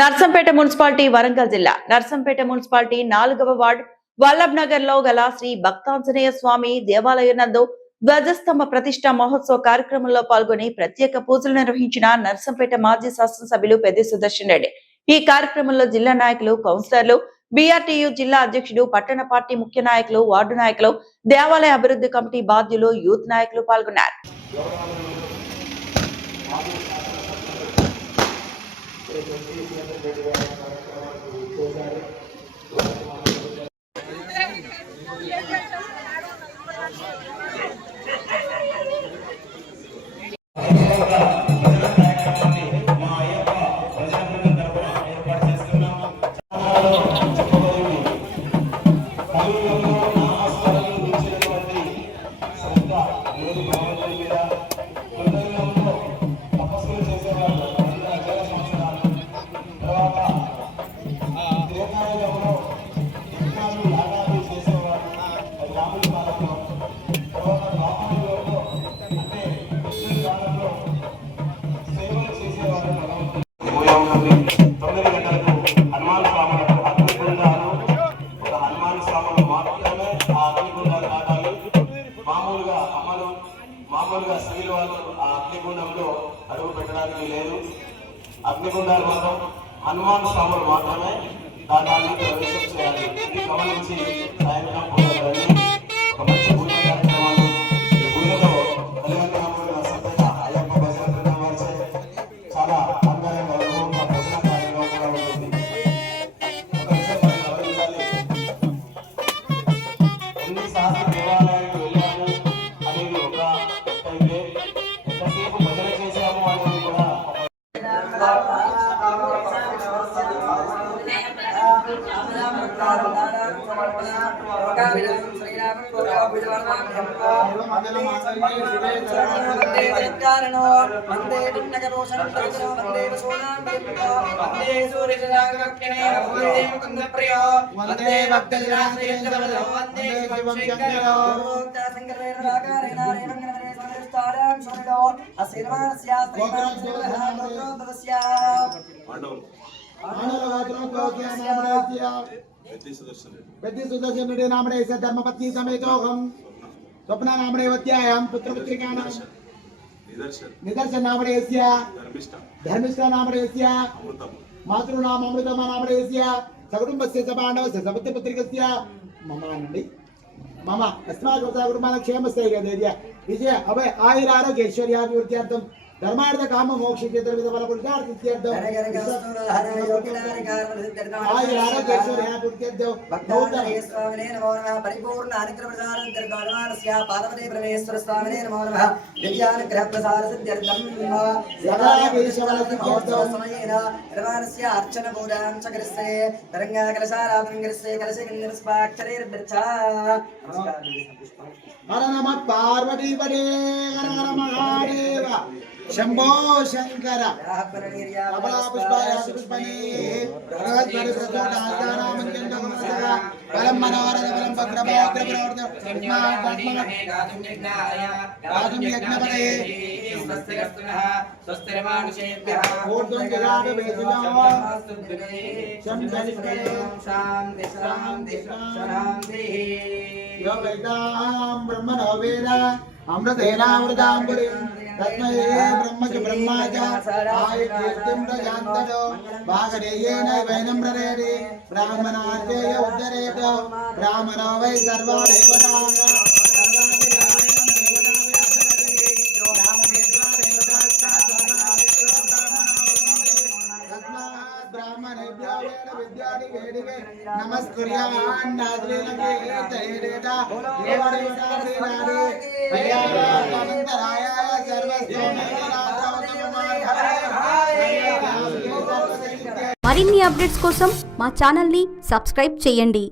Narsampet municipality Warangal జిల్లా Narsampet municipality 4వ ward Vallabh Nagar లో గల శ్రీ భక్తాంజనేయ స్వామి దేవాలయం నందు ధ్వజస్తంభ ప్రతిష్ట మహోత్సవ కార్యక్రమంలో పాల్గొని ప్రత్యేక పూజలు నిర్వహించిన నర్సంపేట మాజీ శాసనసభ్యులు పెద్ది సుదర్శన్ రెడ్డి ఈ కార్యక్రమంలో జిల్లా నాయకులు కౌన్సిలర్లు బీఆర్టీయూ జిల్లా అధ్యక్షుడు పట్టణ పార్టీ ముఖ్య నాయకులు వార్డు నాయకులు దేవాలయ అభివృద్ధి కమిటీ బాధ్యులు యూత్ నాయకులు పాల్గొన్నారు. మామూలుగా స్త్రీలు వాళ్ళు ఆ అగ్నిగుండంలో అడుగు పెట్టడానికి లేదు. అగ్నిగుండాలు మాత్రం హనుమాన్ స్వాములు మాత్రమే దాన్ని ప్రవేశం చేయాలి. ఇది గమనించి సాయంత్రం ఒక మంచి పూజ కార్యక్రమాలు ఈ పూజలో సభ్యత అయ్యప్ప భజన బృందం వారిచే చాలా అంగరంగ వైభవంగా భజన కార్యక్రమం కూడా ఉంటుంది. ఒక విషయం మనం గమనించాలి, ఎన్నిసార్లు దేవాలయానికి వెళ్ళాము అనేది ఒక ఎంతసేపు భజన చేసాము అనేది కూడా పెద్ది సుదర్శన్ రెడ్డి నామడే ధర్మపత్ని సమేతోహం స్వప్న నామడేవత్యాయాం పుత్రపుత్రికానాం నిదర్శన్ నామడేస్య ధర్మిష్ఠ నామడేస్య మాతృనామ అమృతమ నామడేస్య సకుటుంబస్య స పాండవస్య సపత్యపుత్రికస్య మమ అనండి మమ అస్మాకం సకుటుంబాల క్షేమస్థైర్య విజయ అభయ ఆయురారోగ్య ఐశ్వర్యాభివృద్ధ్యార్థం ధర్మార్థ కామ మోక్ష చతుర్విధ ఫల పురుషార్థిత్యర్థం పరిపూర్ణ అనుగ్రహ ప్రసారం నిర్గణమానస్య పార్వతీ పరమేశ్వర స్వామినే నమో నమః దివ్యానుగ్రహ ప్రసార సిద్ధ్యర్థం సమయేన నిర్వాణస్య అర్చన పూజాం చ కరిస్తే తరంగా కలశారాధనం కరిస్తే కలశే కిందస్పాక్షరైర్భిర్చా. హర నమః పార్వతీ పదే హర హర మహాదేవ శంభో శంకర అబలా పుష్పాయ పుష్పనే భగవద్గరి ప్రచోదనామంతం బలం మనోరథ బలం భద్రభద్ర గాతుం యజ్ఞపదే స్వస్తిరస్తునః స్వస్తిరమానుషేభ్యః ఓర్ధ్వం జగాద వేదినో శాంతి శాంతి శాంతి యో వేదాం బ్రహ్మణో వేద అమృతేనామృతాం పురీం తస్మై బ్రహ్మచ బ్రహ్మాచ ఆయ కీర్తిం ప్రజాంతరో భాగరేయేన వైనం ప్రరేది బ్రాహ్మణార్చేయ ఉద్ధరేత బ్రాహ్మణో వై సర్వా దేవతాః మరిన్ని అప్డేట్స్ కోసం మా ఛానల్ని సబ్స్క్రైబ్ చేయండి.